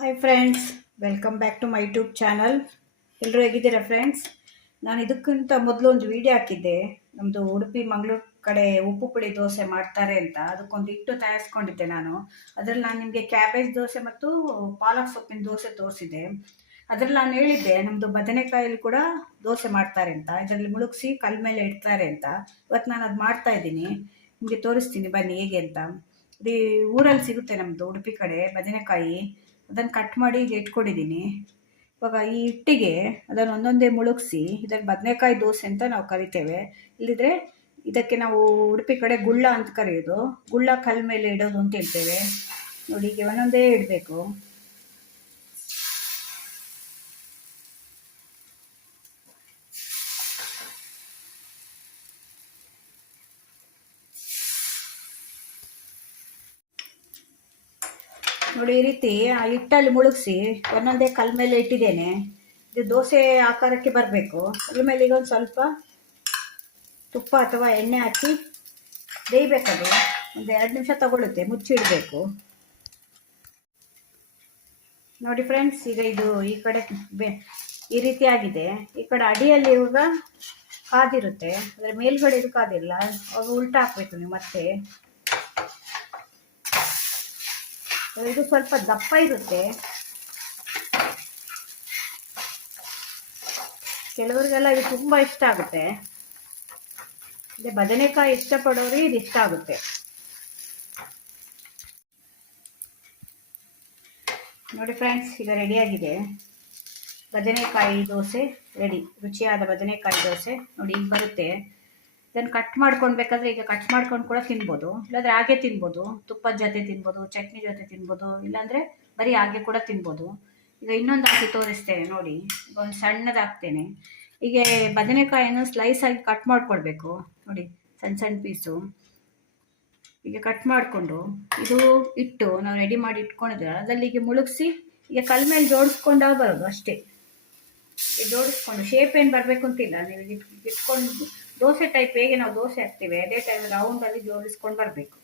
Hi friends, welcome back to my YouTube channel. ಎಲ್ಲರೂ ಹೇಗಿದ್ದೀರಾ friends? ನಾನು ಇದಕ್ಕಿಂತ ಮೊದಲು ಒಂದು ವಿಡಿಯೋ ಹಾಕಿದ್ದೆ. ನಮ್ಮದು ಉಡುಪಿ ಮಂಗಳೂರು ಕಡೆ ಉಪ್ಪು ಪುಳಿ ದೋಸೆ ಮಾಡ್ತಾರೆ ಅಂತ. ಅದಕ್ಕೊಂದು ಹಿಟ್ಟು ತಯಾರಿಸ್ಕೊಂಡಿದ್ದೆ ನಾನು. ಅದರಲ್ಲಿ ನಾನು ನಿಮಗೆ ಕ್ಯಾಬೇಜ್ ದೋಸೆ ಮತ್ತು ಪಾಲಕ್ ಸೊಪ್ಪಿನ ದೋಸೆ ತೋರಿಸಿದ್ದೆ. ಅದರಲ್ಲಿ ನಾನು ಹೇಳಿದ್ದೆ ನಮ್ಮದು ಬದನೆಕಾಯಲ್ಲಿ ಕೂಡ ದೋಸೆ ಮಾಡ್ತಾರೆ ಅಂತ, ಇದರಲ್ಲಿ ಮುಳುಗಿಸಿ ಕಲ್ ಮೇಲೆ ಇಡ್ತಾರೆ ಅಂತ. ಇವತ್ತು ನಾನು ಅದು ಮಾಡ್ತಾ ಇದ್ದೀನಿ, ನಿಮಗೆ ತೋರಿಸ್ತೀನಿ ಬನ್ನಿ ಹೇಗೆ ಅಂತ. ಇದು ಊರಲ್ಲಿ ಸಿಗುತ್ತೆ ನಮ್ಮದು ಉಡುಪಿ ಕಡೆ ಬದನೆಕಾಯಿ. ಅದನ್ನು ಕಟ್ ಮಾಡಿ ಈಗ ಇಟ್ಕೊಂಡಿದ್ದೀನಿ. ಇವಾಗ ಈ ಹಿಟ್ಟಿಗೆ ಅದನ್ನು ಒಂದೊಂದೇ ಮುಳುಗಿಸಿ ಇದನ್ನು ಬದನೆಕಾಯಿ ದೋಸೆ ಅಂತ ನಾವು ಕರಿತೇವೆ. ಇಲ್ಲಿದ್ರೆ ಇದಕ್ಕೆ ನಾವು ಉಡುಪಿ ಕಡೆ ಗುಳ್ಳ ಅಂತ ಕರೆಯೋದು. ಗುಳ್ಳ ಕಲ್ ಮೇಲೆ ಇಡೋದು ಅಂತ ಹೇಳ್ತೇವೆ. ನೋಡಿ, ಹೀಗೆ ಒಂದೊಂದೇ ಇಡಬೇಕು. ನೋಡಿ, ಈ ರೀತಿ ಆ ಹಿಟ್ಟಲ್ಲಿ ಮುಳುಗಿಸಿ ಒಂದೊಂದೇ ಕಲ್ ಮೇಲೆ ಇಟ್ಟಿದ್ದೇನೆ. ಇದು ದೋಸೆ ಆಕಾರಕ್ಕೆ ಬರಬೇಕು. ಅದ್ರ ಮೇಲೆ ಈಗ ಒಂದು ಸ್ವಲ್ಪ ತುಪ್ಪ ಅಥವಾ ಎಣ್ಣೆ ಹಾಕಿ ಬೇಯಬೇಕದು. ಒಂದು 2 ನಿಮಿಷ ತಗೊಳ್ಳುತ್ತೆ, ಮುಚ್ಚಿಡಬೇಕು. ನೋಡಿ ಫ್ರೆಂಡ್ಸ್, ಈಗ ಇದು ಈ ಕಡೆ ಈ ರೀತಿ ಆಗಿದೆ. ಈ ಕಡೆ ಅಡಿಯಲ್ಲಿ ಇವಾಗ ಕಾದಿರುತ್ತೆ, ಅದರ ಮೇಲ್ಗಡೆ ಇದು ಕಾದಿಲ್ಲ. ಅವಾಗ ಉಲ್ಟಾ ಹಾಕ್ಬೇಕು ನೀವು ಮತ್ತೆ. ಇದು ಸ್ವಲ್ಪ ದಪ್ಪ ಇರುತ್ತೆ. ಕೆಲವರಿಗೆಲ್ಲ ಇದು ತುಂಬ ಇಷ್ಟ ಆಗುತ್ತೆ. ಅಂದರೆ ಬದನೆಕಾಯಿ ಇಷ್ಟಪಡೋರಿಗೆ ಇದು ಇಷ್ಟ ಆಗುತ್ತೆ. ನೋಡಿ ಫ್ರೆಂಡ್ಸ್, ಈಗ ರೆಡಿಯಾಗಿದೆ ಬದನೆಕಾಯಿ ದೋಸೆ. ರೆಡಿ, ರುಚಿಯಾದ ಬದನೆಕಾಯಿ ದೋಸೆ ನೋಡಿ ಈಗ ಬರುತ್ತೆ. ಇದನ್ನು ಕಟ್ ಮಾಡ್ಕೊಳ್ಬೇಕಾದ್ರೆ ಈಗ ಕಟ್ ಮಾಡ್ಕೊಂಡು ಕೂಡ ತಿನ್ಬೋದು, ಇಲ್ಲಾಂದರೆ ಹಾಗೆ ತಿನ್ಬೋದು. ತುಪ್ಪದ ಜೊತೆ ತಿನ್ಬೋದು, ಚಟ್ನಿ ಜೊತೆ ತಿನ್ಬೋದು, ಇಲ್ಲಾಂದರೆ ಬರೀ ಹಾಗೆ ಕೂಡ ತಿನ್ಬೋದು. ಈಗ ಇನ್ನೊಂದು ಹಾಕಿ ತೋರಿಸ್ತೇನೆ ನೋಡಿ. ಈಗ ಒಂದು ಸಣ್ಣದು ಹಾಕ್ತೇನೆ. ಹೀಗೆ ಬದನೆಕಾಯಿಯನ್ನು ಸ್ಲೈಸ್ ಆಗಿ ಕಟ್ ಮಾಡ್ಕೊಳ್ಬೇಕು. ನೋಡಿ, ಸಣ್ಣ ಸಣ್ಣ ಪೀಸು ಹೀಗೆ ಕಟ್ ಮಾಡಿಕೊಂಡು ಇದು ಇಟ್ಟು ನಾವು ರೆಡಿ ಮಾಡಿ ಇಟ್ಕೊಂಡಿದ್ರೆ ಅದಲ್ಲಿಗೆ ಮುಳುಗಿಸಿ ಈಗ ಕಲ್ ಮೇಲೆ ಜೋಡಿಸ್ಕೊಂಡಾಗ ಬರೋದು ಅಷ್ಟೇ. ಜೋಡಿಸ್ಕೊಂಡು ಶೇಪ್ ಏನು ಬರಬೇಕು ಅಂತಿಲ್ಲ. ನೀವು ಇಟ್ಕೊಂಡು ದೋಸೆ ಟೈಪ್ ಹೇಗೆ ನಾವು ದೋಸೆ ಹಾಕ್ತೀವಿ ಅದೇ ಟೈಪ್ ರೌಂಡಲ್ಲಿ ಜೋಡಿಸ್ಕೊಂಡು ಬರಬೇಕು.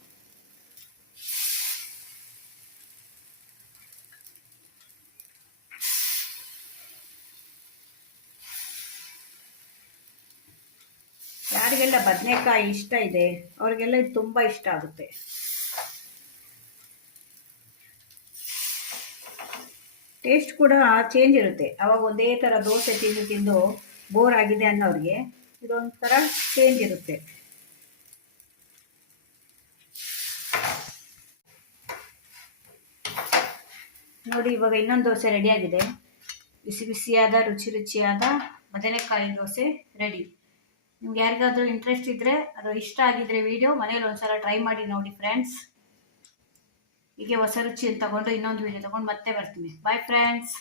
ಯಾರಿಗೆಲ್ಲ ಬದನೆಕಾಯಿ ಇಷ್ಟ ಇದೆ ಅವ್ರಿಗೆಲ್ಲ ಇದು ತುಂಬ ಇಷ್ಟ ಆಗುತ್ತೆ. ಟೇಸ್ಟ್ ಕೂಡ ಚೇಂಜ್ ಇರುತ್ತೆ. ಅವಾಗ ಒಂದೇ ಥರ ದೋಸೆ ತಿಂದು ತಿಂದು ಬೋರ್ ಆಗಿದೆ ಅನ್ನೋರಿಗೆ ಇದೊಂಥರ ಚೇಂಜ್ ಇರುತ್ತೆ. ನೋಡಿ, ಇವಾಗ ಇನ್ನೊಂದು ದೋಸೆ ರೆಡಿಯಾಗಿದೆ. ಬಿಸಿ ಬಿಸಿಯಾದ ರುಚಿಯಾದ ಬದನೆಕಾಯಿ ದೋಸೆ ರೆಡಿ. ನಿಮ್ಗೆ ಯಾರಿಗಾದ್ರೂ ಇಂಟ್ರೆಸ್ಟ್ ಇದ್ದರೆ, ಅದು ಇಷ್ಟ ಆಗಿದ್ರೆ ವಿಡಿಯೋ ಮನೇಲಿ ಒಂದ್ಸಲ ಟ್ರೈ ಮಾಡಿ ನೋಡಿ ಫ್ರೆಂಡ್ಸ್. ಹೀಗೆ ಹೊಸ ರುಚಿಯನ್ನು ತಗೊಂಡು ಇನ್ನೊಂದು ವಿಡಿಯೋ ತಗೊಂಡು ಮತ್ತೆ ಬರ್ತೀನಿ. Bye friends.